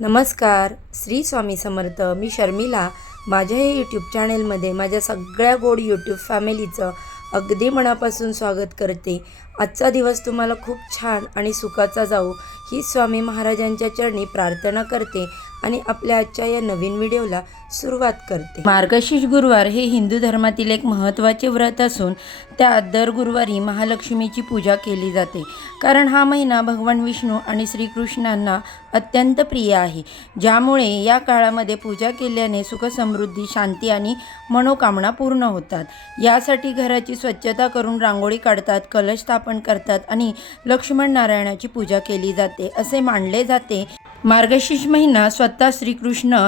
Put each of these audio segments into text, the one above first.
नमस्कार. श्री स्वामी समर्थ. मी शर्मिला. माझ्या हे यूट्यूब चॅनेलमध्ये माझ्या सगळ्या गोड यूट्यूब फॅमिलीचं अगदी मनापासून स्वागत करते. आजचा दिवस तुम्हाला खूप छान आणि सुखाचा जाऊ ही स्वामी महाराजांच्या चरणी प्रार्थना करते आणि आपल्या आजच्या या नवीन व्हिडिओला सुरुवात करते. मार्गशीर्ष गुरुवार हे हिंदू धर्मातील एक महत्त्वाचे व्रत असून त्यात दर गुरुवारी महालक्ष्मीची पूजा केली जाते. कारण हा महिना भगवान विष्णू आणि श्रीकृष्णांना अत्यंत प्रिय आहे, ज्यामुळे या काळामध्ये पूजा केल्याने सुख समृद्धी, शांती आणि मनोकामना पूर्ण होतात. यासाठी घराची स्वच्छता करून रांगोळी काढतात, कलश स्थापन करतात आणि लक्ष्मण नारायणाची पूजा केली जाते. असे मानले जाते मार्गशीर्ष महिना स्वतः श्रीकृष्ण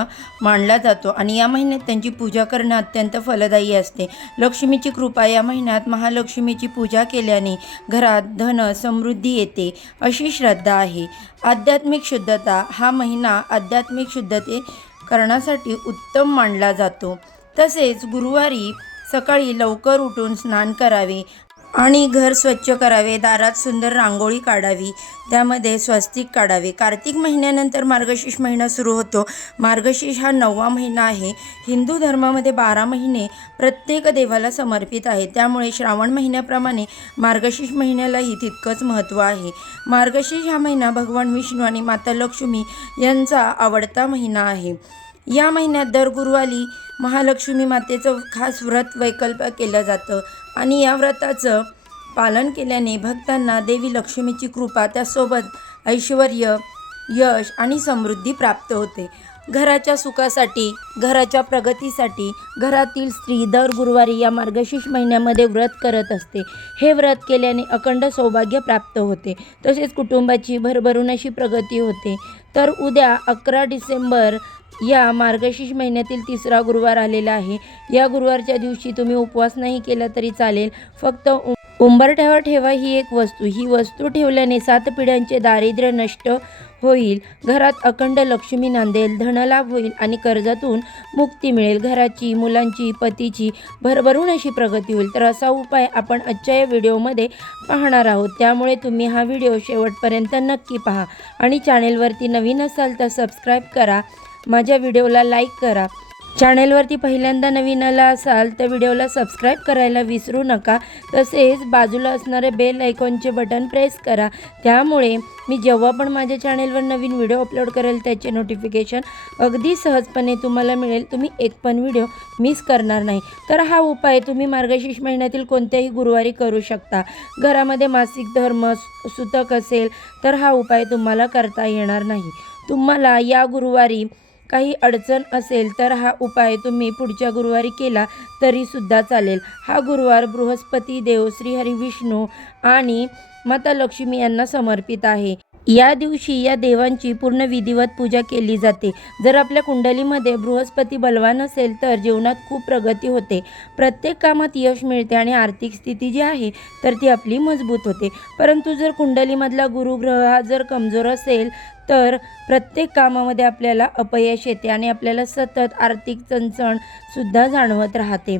मानला जातो आणि या महिन्यात त्यांची पूजा करणं अत्यंत फलदायी असते. लक्ष्मीची कृपा या महिन्यात महालक्ष्मीची पूजा केल्याने घरात धन समृद्धी येते अशी श्रद्धा आहे. आध्यात्मिक शुद्धता हा महिना आध्यात्मिक शुद्धते करण्यासाठी उत्तम मानला जातो. तसेच गुरुवारी सकाळी लवकर उठून स्नान करावे आणि घर स्वच्छ करावे, दारात सुंदर रांगोळी काढावी, त्यामध्ये स्वस्तिक काढावे. कार्तिक महिन्यानंतर मार्गशीर्ष महिना सुरू होतो. मार्गशीर्ष हा 9वा महिना आहे. हिंदू धर्मामध्ये 12 महिने प्रत्येक देवाला समर्पित आहे, त्यामुळे श्रावण महिन्याप्रमाणे मार्गशीर्ष महिन्यालाही तितकंच महत्त्व आहे. मार्गशीर्ष हा महिना भगवान विष्णू आणि माता लक्ष्मी यांचा आवडता महिना आहे. या महिन्यात दर गुरुवारी महालक्ष्मी मातेचं खास व्रत वैकल्प केलं जातं आणि या व्रताचं पालन केल्याने भक्तांना देवी लक्ष्मीची कृपा, त्यासोबत ऐश्वर, यश आणि समृद्धी प्राप्त होते. घराच्या सुखासाठी, घराच्या प्रगतीसाठी घरातील स्त्री दर गुरुवारी या मार्गशीर्ष महिन्यामध्ये व्रत करत असते. हे व्रत केल्याने अखंड सौभाग्य प्राप्त होते, तसेच कुटुंबाची भरभरून अशी प्रगती होते. तर उद्या 11 डिसेंबर या मार्गशीर्ष महिन्यातील 3रा गुरुवार आलेला आहे. या गुरुवारच्या दिवशी तुम्ही उपवास नाही केला तरी चालेल. फक्त उंबरठ्यावर ठेवा ही एक वस्तू. ही वस्तू ठेवल्याने 7 पिढ्यांचे दारिद्र्य नष्ट होईल, घरात अखंड लक्ष्मी नांदेल, धनलाभ होईल आणि कर्जातून मुक्ती मिळेल. घराची, मुलांची, पतीची भरभरून अशी प्रगती होईल. तर असा उपाय आपण आजच्या या व्हिडिओमध्ये पाहणार आहोत, त्यामुळे तुम्ही हा व्हिडिओ शेवटपर्यंत नक्की पहा आणि चॅनेलवरती नवीन असाल तर सबस्क्राईब करा, माझ्या व्हिडिओला लाईक करा. चॅनेलवरती पहिल्यांदा नवीन आला असाल तर व्हिडिओला सबस्क्राईब करायला विसरू नका. तसेच बाजूला असणारे बेल आयकॉनचे बटन प्रेस करा, त्यामुळे मी जेव्हा पण माझ्या चॅनेलवर नवीन व्हिडिओ अपलोड करेल त्याचे नोटिफिकेशन अगदी सहजपणे तुम्हाला मिळेल. तुम्ही एक पण व्हिडिओ मिस करणार नाही. तर हा उपाय तुम्ही मार्गशीर्ष महिन्यातील कोणत्याही गुरुवारी करू शकता. घरामध्ये मासिक धर्म सुतक असेल तर हा उपाय तुम्हाला करता येणार नाही. तुम्हाला या गुरुवारी काही अडचण असेल तर हा उपाय तुम्ही पुढच्या गुरुवारी केला तरी सुद्धा चालेल. हा गुरुवार बृहस्पती देव, श्रीहरी विष्णू आणि माता लक्ष्मी यांना समर्पित आहे. या दिवशी या देवांची पूर्ण विधिवत पूजा केली जाते. जर आपल्या कुंडलीमध्ये बृहस्पती बलवान असेल तर जीवनात खूप प्रगती होते, प्रत्येक कामात यश मिळते आणि आर्थिक स्थिती जी आहे तर ती आपली मजबूत होते. परंतु जर कुंडलीमधला गुरुग्रह हा जर कमजोर असेल तर प्रत्येक कामामध्ये आपल्याला अपयश येते आणि आपल्याला सतत आर्थिक चणचणसुद्धा जाणवत राहते.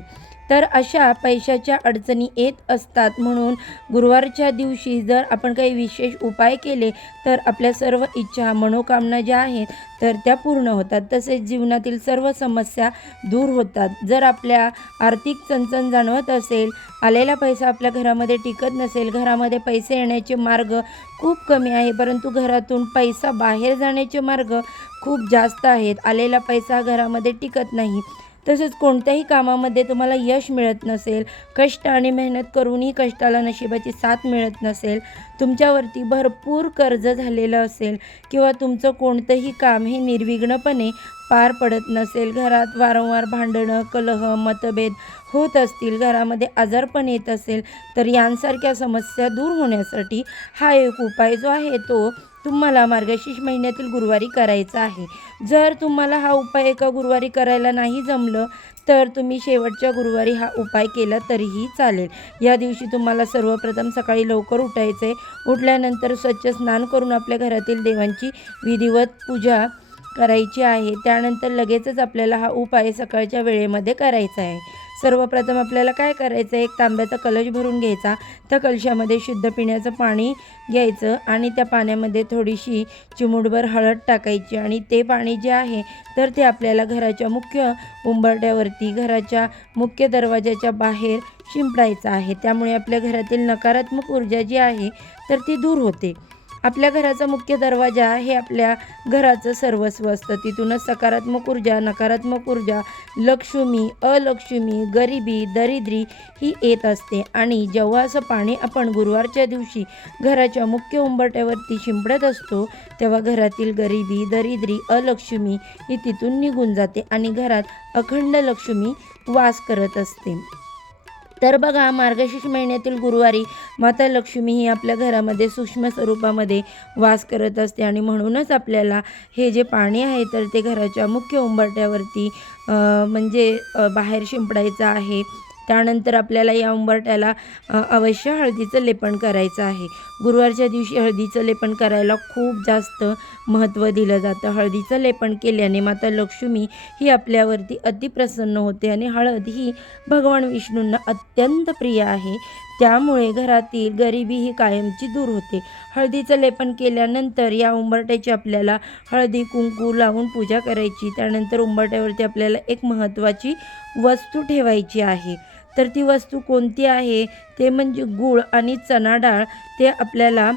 तर अशा पैशाच्या अडचणी येत असतात. म्हणून गुरुवारच्या दिवशी जर आपण काही विशेष उपाय केले तर आपल्या सर्व इच्छा, मनोकामना ज्या आहेत तर त्या पूर्ण होतात. तसेच जीवनातील सर्व समस्या दूर होतात. जर आपल्या आर्थिक चणचण जाणवत असेल, आलेला पैसा आपल्या घरामध्ये टिकत नसेल, घरामध्ये पैसे येण्याचे मार्ग खूप कमी आहे परंतु घरातून पैसा बाहेर जाण्याचे मार्ग खूप जास्त आहेत, आलेला पैसा घरामध्ये टिकत नाही, तसेच कोणत्याही कामामध्ये तुम्हाला यश मिळत नसेल, कष्ट आणि मेहनत करूनही कष्टाला नशिबाची साथ मिळत नसेल, तुमच्यावरती भरपूर कर्ज झालेलं असेल किंवा तुमचं कोणतंही काम हे निर्विघ्नपणे पार पडत नसेल, घरात वारंवार भांडणं, कलह, मतभेद होत असतील, घरामध्ये आजारपण येत असेल तर यांसारख्या समस्या दूर होण्यासाठी हा एक उपाय जो आहे तो तुम्हाला मार्गशीर्ष महिन्यातील गुरुवारी करायचा आहे. जर तुम्हाला हा उपाय एका गुरुवारी करायला नाही जमलं तर तुम्ही शेवटच्या गुरुवारी हा उपाय केला तरीही चालेल. या दिवशी तुम्हाला सर्वप्रथम सकाळी लवकर उठायचे. उठल्यानंतर स्वच्छ स्नान करून आपल्या घरातील देवांची विधिवत पूजा करायची आहे. त्यानंतर लगेचच आपल्याला हा उपाय सकाळच्या वेळेमध्ये करायचा आहे. सर्वप्रथम आपल्याला काय करायचं आहे, एक तांब्याचा कलश भरून घ्यायचा. त्या कलशामध्ये शुद्ध पिण्याचं पाणी घ्यायचं आणि त्या पाण्यामध्ये थोडीशी चिमूटभर हळद टाकायची आणि ते पाणी जे आहे तर ते आपल्याला घराच्या मुख्य उंबरठ्यावरती, घराच्या मुख्य दरवाजाच्या बाहेर शिंपडायचं आहे. त्यामुळे आपल्या घरातील नकारात्मक ऊर्जा जी आहे तर ती दूर होते. आपल्या घराचा मुख्य दरवाजा हे आपल्या घराचं सर्वस्व असतं. तिथूनच सकारात्मक ऊर्जा, नकारात्मक ऊर्जा, लक्ष्मी, अलक्ष्मी, गरिबी, दरिद्री ही येत असते. आणि जेव्हा असं पाणी आपण गुरुवारच्या दिवशी घराच्या मुख्य उंबरठ्यावरती शिंपडत असतो तेव्हा घरातील गरिबी, दरिद्री, अलक्ष्मी ही तिथून निघून जाते आणि घरात अखंड लक्ष्मी वास करत असते. तर बघा, मार्गशीर्ष महिन्यातील गुरुवारी माता लक्ष्मी ही आपल्या घरामध्ये सूक्ष्म स्वरूपामध्ये वास करत असते आणि म्हणूनच आपल्याला हे जे पाणी आहे तर ते घराच्या मुख्य उंबरठ्यावरती बाहेर शिंपडायचं आहे. त्यानंतर आपल्याला या उंबरठ्याला अवश्य हळदीचं लेपन करायचं आहे. गुरुवारच्या दिवशी हळदीचं लेपन करायला खूप जास्त महत्त्व दिलं जातं. हळदीचं लेपन केल्याने माता लक्ष्मी ही आपल्यावरती अतिप्रसन्न होते आणि हळद ही भगवान विष्णूंना अत्यंत प्रिय आहे. त्यामुळे घरातील गरिबी ही कायमची दूर होते. हळदीचं लेपन केल्यानंतर या उंबरठ्याची आपल्याला हळदी कुंकू लावून पूजा करायची. त्यानंतर उंबरठ्यावरती आपल्याला एक महत्त्वाची वस्तू ठेवायची आहे. तर ती वस्तू कोणती आहे ते म्हणजे गूळ आणि चणा डाळ. ते आपल्याला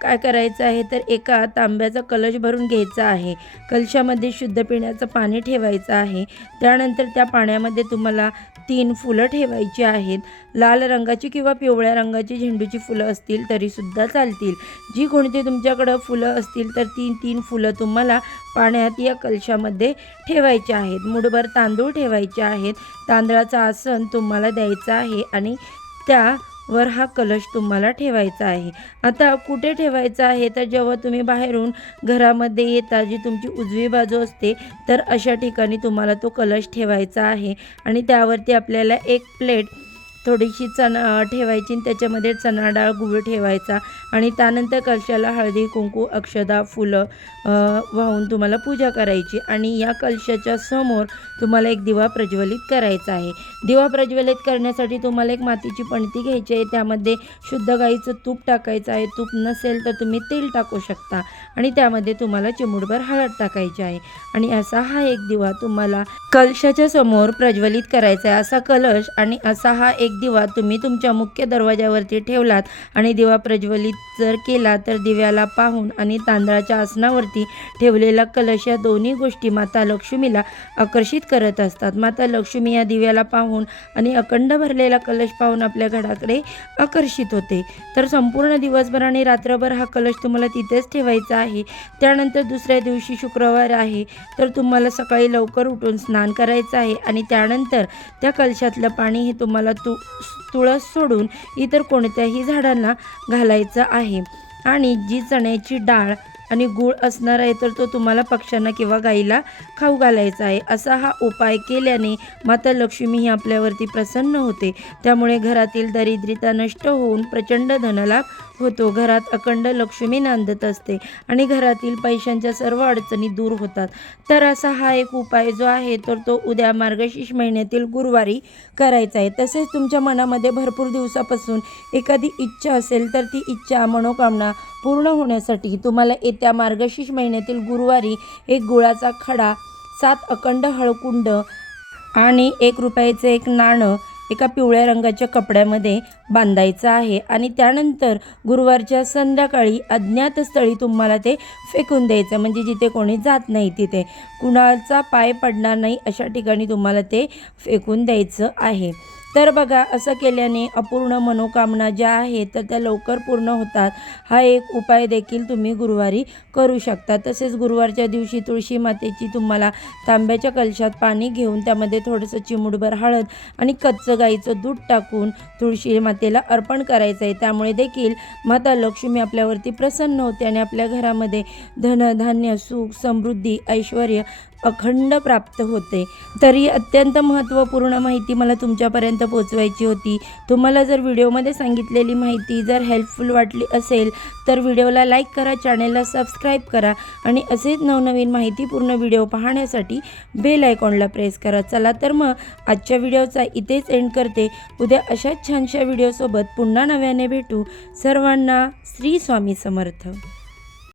काय करायचं आहे तर एका तांब्याचा कलश भरून घ्यायचा आहे. कलशामध्ये शुद्ध पिण्याचं पाणी ठेवायचं आहे. त्यानंतर त्या पाण्यामध्ये तुम्हाला 3 फुलं ठेवायची आहेत. लाल रंगाची किंवा पिवळ्या रंगाची झेंडूची फुलं असतील तरीसुद्धा चालतील. जी कोणती तुमच्याकडं फुलं असतील तर 3 फुलं तुम्हाला पाण्यात या कलशामध्ये ठेवायचे आहेत. मुठभर तांदूळ ठेवायचे आहेत. तांदळाचं आसन तुम्हाला द्यायचं आहे आणि त्यावर हा कलश तुम्हाला ठेवायचा आहे. आता कुठे ठेवायचा आहे तर जेव्हा तुम्ही बाहेरून घरामध्ये येता, जी तुमची उजवी बाजू असते तर अशा ठिकाणी तुम्हाला तो कलश ठेवायचा आहे आणि त्यावरती आपल्याला एक प्लेट थोडीशी चणा ठेवायची आणि त्याच्यामध्ये चणा डाळ, गूळ ठेवायचा आणि त्यानंतर कलशाला हळदी कुंकू, अक्षदा, फुलं वाहून तुम्हाला पूजा करायची आणि या कलशाच्या समोर तुम्हाला एक दिवा प्रज्वलित करायचा आहे. दिवा प्रज्वलित करण्यासाठी तुम्हाला एक मातीची पणती घ्यायची आहे. त्यामध्ये शुद्ध गाईचं तूप टाकायचं आहे. तूप नसेल तर तुम्ही तेल टाकू शकता आणि त्यामध्ये तुम्हाला चिमूटभर हळद टाकायची आहे आणि असा हा एक दिवा तुम्हाला कलशाच्या समोर प्रज्वलित करायचा आहे. असा कलश आणि असा हा एक दिवा तुम्ही तुमच्या मुख्य दरवाजावरती ठेवलात आणि दिवा प्रज्वलित जर केला तर दिव्याला पाहून आणि तांदळाच्या आसनावरती ठेवलेला कलश या दोन्ही गोष्टी माता लक्ष्मीला आकर्षित करत असतात. माता लक्ष्मी या दिव्याला पाहून आणि अखंड भरलेला कलश पाहून आपल्या घराकडे आकर्षित होते. तर संपूर्ण दिवसभर आणि रात्रभर हा कलश तुम्हाला तिथेच ठेवायचा आहे. त्यानंतर दुसऱ्या दिवशी शुक्रवार आहे तर तुम्हाला सकाळी लवकर उठून स्नान करायचं आहे आणि त्यानंतर त्या कलशातलं पाणी हे तुम्हाला तुळस सोडून इतर कोणत्याही झाडांना घालायचं आहे आणि जी चण्याची डाळ आणि गूळ असणार आहे तर तो तुम्हाला पक्ष्यांना किंवा गाईला खाऊ घालायचा आहे. असा हा उपाय केल्याने माता लक्ष्मी ही आपल्यावरती प्रसन्न होते. त्यामुळे घरातील दारिद्र्यता नष्ट होऊन प्रचंड धनलाभ होतो. घरात अखंड लक्ष्मी नांदत असते आणि घरातील पैशांच्या सर्व अडचणी दूर होतात. तर असा हा एक उपाय जो आहे तर तो उद्या मार्गशीर्ष महिन्यातील गुरुवारी करायचा आहे. तसेच तुमच्या मनामध्ये भरपूर दिवसापासून एखादी इच्छा असेल तर ती इच्छा, मनोकामना पूर्ण होण्यासाठी तुम्हाला येत्या मार्गशीर्ष महिन्यातील गुरुवारी एक गुळाचा खडा, 7 अखंड हळकुंड आणि 1 रुपयाचं एक नाणं एका पिवळ्या रंगाच्या कपड्यामध्ये बांधायचं आहे आणि त्यानंतर गुरुवारच्या संध्याकाळी अज्ञात स्थळी तुम्हाला ते फेकून द्यायचं. म्हणजे जिथे कोणी जात नाही, तिथे कुणाचा पाय पडणार नाही अशा ठिकाणी तुम्हाला ते फेकून द्यायचं आहे. तर बघा, असं केल्याने अपूर्ण मनोकामना ज्या आहेत तर त्या लवकर पूर्ण होतात. हा एक उपाय देखील तुम्ही गुरुवारी करू शकता. तसेच गुरुवारच्या दिवशी तुळशी मातेची तुम्हाला तांब्याच्या कलशात पाणी घेऊन त्यामध्ये थोडंसं चिमूटभर हळद आणि कच्चं गाईचं दूध टाकून तुळशी मातेला अर्पण करायचं आहे. त्यामुळे देखील माता लक्ष्मी आपल्यावरती प्रसन्न होते आणि आपल्या घरामध्ये धन, धान्य, सुख, समृद्धी, ऐश्वर अखंड प्राप्त होते. तरी अत्यंत महत्त्वपूर्ण माहिती मला तुमच्यापर्यंत पोहोचवायची होती. तुम्हाला जर व्हिडिओमध्ये सांगितलेली माहिती जर हेल्पफुल वाटली असेल तर व्हिडिओला लाईक करा, चॅनेलला सबस्क्राईब करा आणि असेच नवनवीन माहितीपूर्ण व्हिडिओ पाहण्यासाठी बेल आयकॉनला प्रेस करा. चला तर मग आजच्या व्हिडिओचा इथेच एंड करते. उद्या अशाच छानशा व्हिडिओसोबत पुन्हा नव्याने भेटू. सर्वांना श्री स्वामी समर्थ.